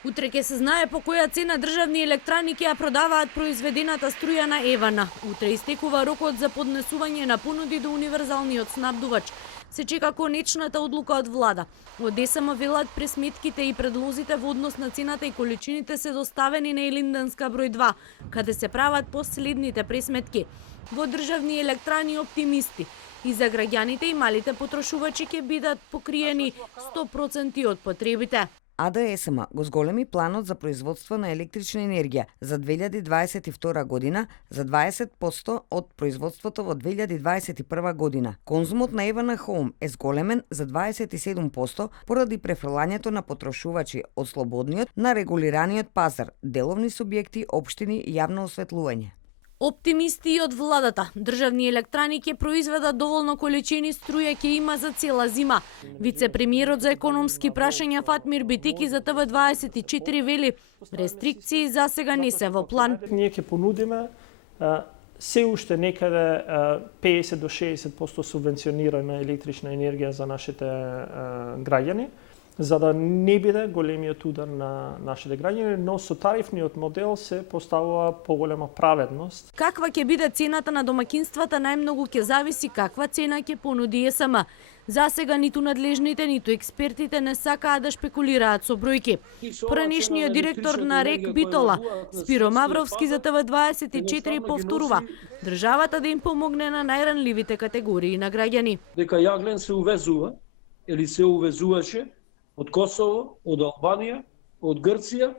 Утре ќе се знае по која цена државни електрани ќе ја продаваат произведената струја на Евана. Утре истекува рокот за поднесување на понуди до универзалниот снабдувач. Се чека конечната одлука од влада. Од ДСМ велат пресметките и предлозите во однос на цената и количините се доставени на Илинденска број 2, каде се прават последните пресметки. Во државни електрани оптимисти. И за граѓаните и малите потрошувачи ќе бидат покриени 100% од потребите. АДСМ го зголеми планот за производство на електрична енергија за 2022 година за 20% од производството во 2021 година. Конзумот на Евана Хоум е зголемен за 27% поради префрлањето на потрошувачи од слободниот на регулираниот пазар, деловни субјекти, општини и јавно осветлување. Оптимисти и од владата. Државни електрани ќе произведат доволно количини струја ќе има за цела зима. Вице-премиерот за економски прашања Фатмир Битики за ТВ24 вели: рестрикции за сега не се во план. Ние ќе понудиме се уште некаде 50 до 60% субвенционирана електрична енергија за нашите граѓани, за да не биде големиот удар на нашите граѓани, но со тарифниот модел се поставува поголема праведност. Каква ќе биде цената на домакинствата најмногу ќе зависи каква цена ќе понуди ЕСМ. За сега ниту надлежните, ниту експертите не сакаат да шпекулираат со бројки. Поранешниот директор на РЕК Битола, Спиро Мавровски за ТВ24 повторува државата да им помогне на најранливите категории на граѓани. Дека јаглен се увезува или се увезуваше од Косово, од Албанија, од Грција,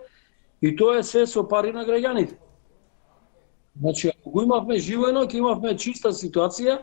и тоа е се со пари на граѓаните. Значи, ако го имавме живено, ќе имавме чиста ситуација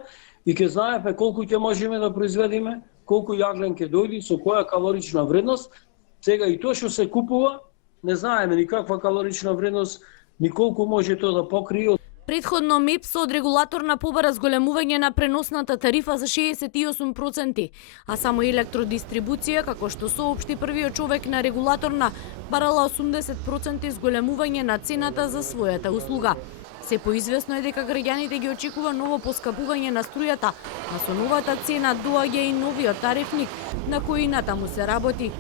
и ќе знаеме колку ќе можеме да произведиме, колку јаглен ќе дојде, со која калорична вредност. Сега и тоа што се купува, не знаеме ни каква калорична вредност, ни колку може тоа да покрие. Предходно МЕПС од регулаторна побара зголемување на преносната тарифа за 68%, а само електродистрибуција, како што соопшти првиот човек на регулаторна, барала 80% зголемување на цената за својата услуга. Се поизвестно е дека граѓаните ги очекува ново поскапување на струјата, а со новата цена доаѓа и новиот тарифник на кој натаму се работи.